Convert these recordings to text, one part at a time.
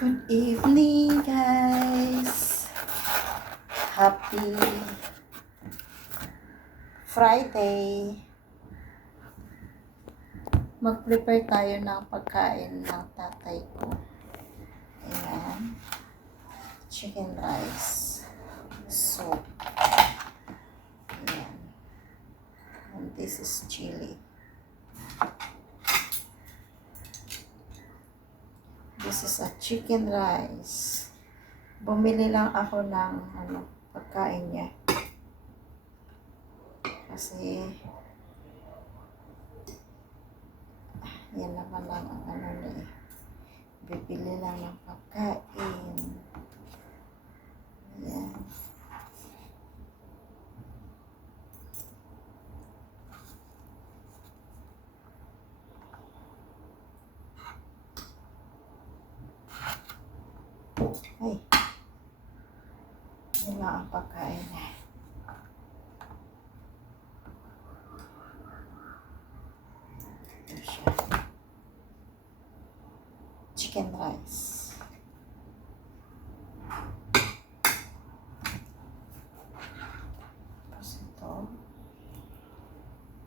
Good evening, guys. Happy Friday. Mag-prepare tayo ng pagkain ng tatay ko. Ayan. Chicken rice. Soup. Ayan. And this is chili. This is a chicken rice. Bumili lang ako ng ano, pagkain niya. Kasi yan naman lang ang ano niya. Bibili lang ng pagkain. Yan. Ay. Yan lang ang pagkain niya. Chicken rice. Tapos ito.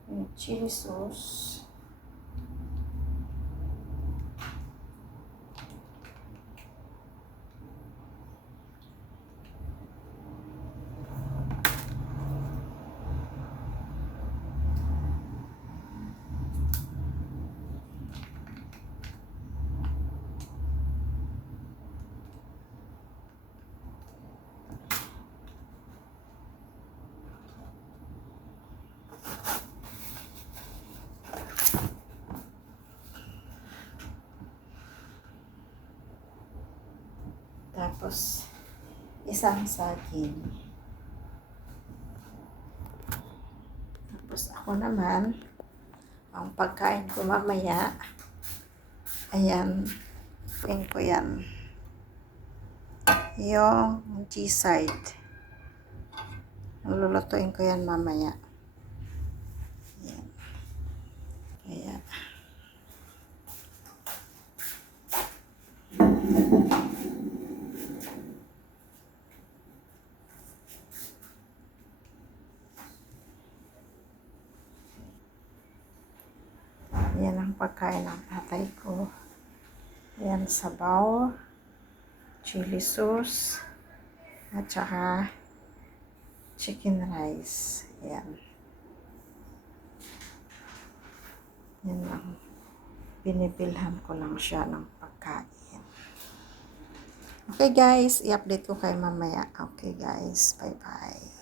Yung chili sauce. Tapos, isang saging. Tapos ako naman, ang pagkain ko mamaya, ayan, tingin ko yan. Yung G-side. Lulutuin ko yan mamaya. Ayan. Kaya, Yan ang pagkain ng tatay ko. Yan, sabaw, chili sauce, at saka chicken rice. Yan. Yan lang. Binibilhan ko lang siya ng pagkain. Okay guys, i-update ko kayo mamaya. Okay guys, bye-bye.